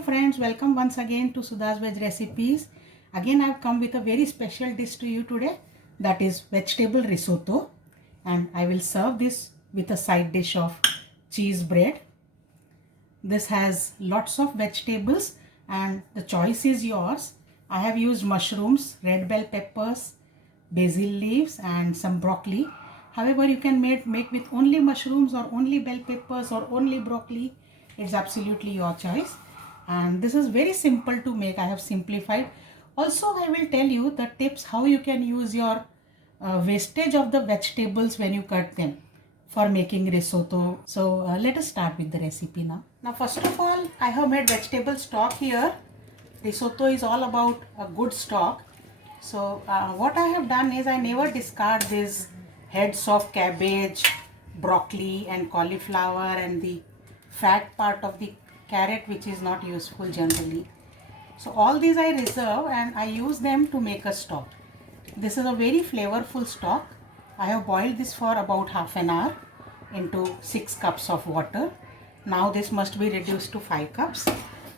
Hello friends, welcome once again to Sudha's Veg Recipes. Again I've come with a very special dish to you today, that is vegetable risotto, and I will serve this with a side dish of cheese bread. This has lots of vegetables and the choice is yours. I have used mushrooms, red bell peppers, basil leaves and some broccoli. However, you can make with only mushrooms or only bell peppers or only broccoli. It's absolutely your choice. And this is very simple to make. I have simplified. Also, I will tell you the tips how you can use your wastage of the vegetables when you cut them for making risotto. So let us start with the recipe now. Now first of all, I have made vegetable stock here. Risotto is all about a good stock. So what I have done is I never discard these heads of cabbage, broccoli and cauliflower and the fat part of the carrot, which is not useful generally. So all these I reserve and I use them to make a stock. This is a very flavorful stock. I have boiled this for about half an hour into 6 cups of water. Now this must be reduced to 5 cups.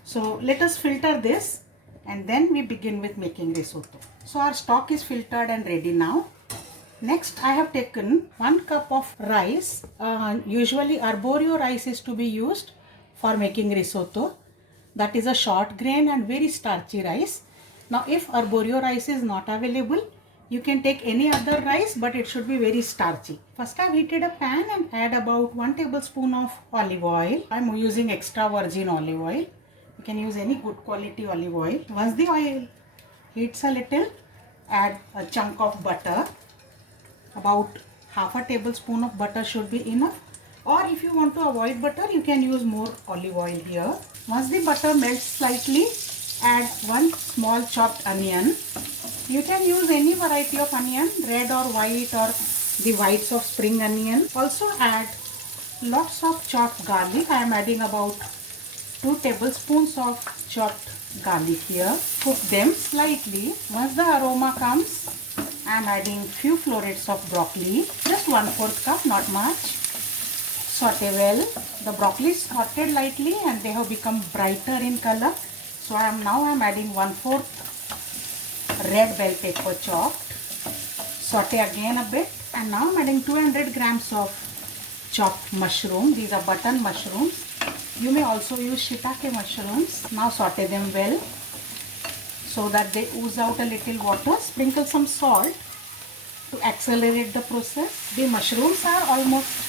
So let us filter this and then we begin with making risotto. So our stock is filtered and ready now. Next I have taken 1 cup of rice. Usually arborio rice is to be used for making risotto. That is a short grain and very starchy rice. Now if arborio rice is not available, you can take any other rice, but it should be very starchy. First I have heated a pan and add about 1 tablespoon of olive oil. I am using extra virgin olive oil. You can use any good quality olive oil. Once the oil heats a little, add a chunk of butter. About half a tablespoon of butter should be enough. Or if you want to avoid butter, you can use more olive oil here. Once the butter melts slightly, add 1 small chopped onion. You can use any variety of onion, red or white or the whites of spring onion. Also add lots of chopped garlic. I am adding about 2 tablespoons of chopped garlic here. Cook them slightly. Once the aroma comes, I am adding few florets of broccoli. Just 1/4 cup, not much. Saute well. The broccoli is sauteed lightly and they have become brighter in color. So I am adding 1/4 red bell pepper chopped. Saute again a bit and now I am adding 200 grams of chopped mushroom. These are button mushrooms. You may also use shiitake mushrooms. Now saute them well so that they ooze out a little water. Sprinkle some salt to accelerate the process. The mushrooms are almost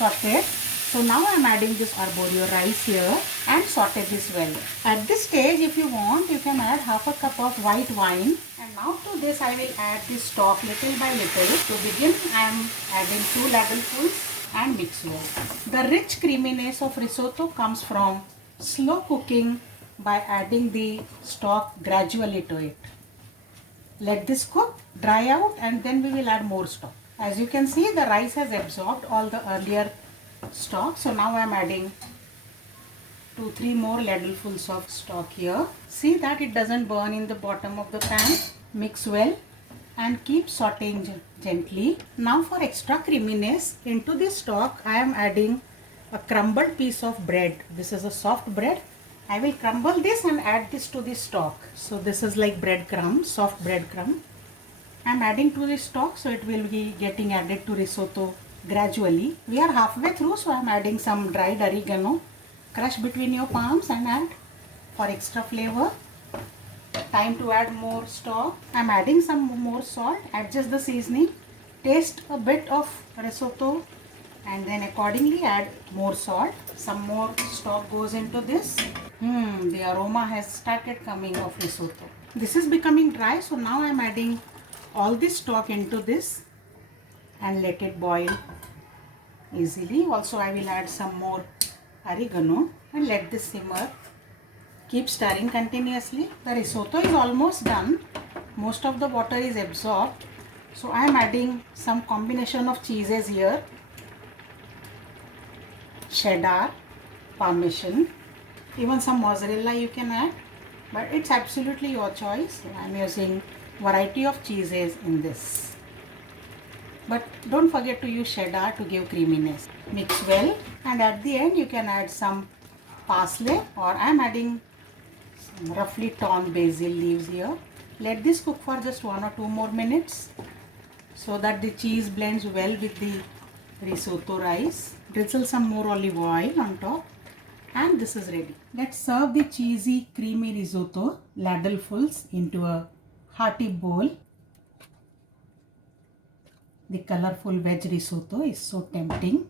sauteed. So now I am adding this arborio rice here and saute this well. At this stage, if you want, you can add half a cup of white wine. And now to this I will add this stock little by little. To begin, I am adding 2 ladlefuls and mix well. The rich creaminess of risotto comes from slow cooking by adding the stock gradually to it. Let this cook, dry out, and then we will add more stock. As you can see, the rice has absorbed all the earlier stock. So now I am adding 2-3 more ladlefuls of stock here. See that it doesn't burn in the bottom of the pan. Mix well and keep sauteing gently. Now for extra creaminess, into this stock I am adding a crumbled piece of bread. This is a soft bread. I will crumble this and add this to the stock. So this is like breadcrumb, soft breadcrumb. I am adding to this stock, so it will be getting added to risotto gradually. We are halfway through, so I am adding some dried oregano. Crush between your palms and add for extra flavor. Time to add more stock. I am adding some more salt. Adjust the seasoning. Taste a bit of risotto and then accordingly add more salt. Some more stock goes into this. The aroma has started coming of risotto. This is becoming dry, so now I am adding all this stock into this and let it boil easily. Also I will add some more oregano and let this simmer. Keep stirring continuously. The risotto is almost done. Most of the water is absorbed. So I am adding some combination of cheeses here. Cheddar, Parmesan, even some mozzarella you can add, but it's absolutely your choice. I am using variety of cheeses in this. But don't forget to use cheddar to give creaminess. Mix well and at the end you can add some parsley, or I am adding Some roughly torn basil leaves here. Let this cook for just 1 or 2 more minutes so that the cheese blends well with the risotto rice. Drizzle some more olive oil on top and this is ready. Let's serve the cheesy creamy risotto ladlefuls into a hearty bowl. The colorful veg risotto is so tempting.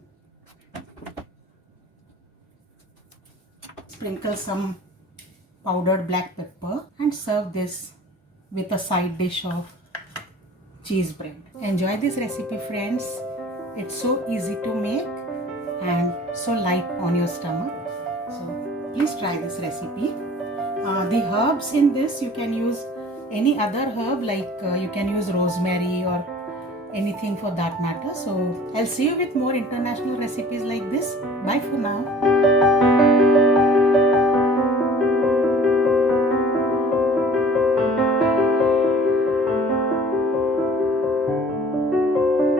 Sprinkle some powdered black pepper and serve this with a side dish of cheese bread. Enjoy this recipe, friends. It's so easy to make and so light on your stomach. So please try this recipe. The herbs in this, you can use any other herb, like you can use rosemary or anything for that matter. So I'll see you with more international recipes like this. Bye for now.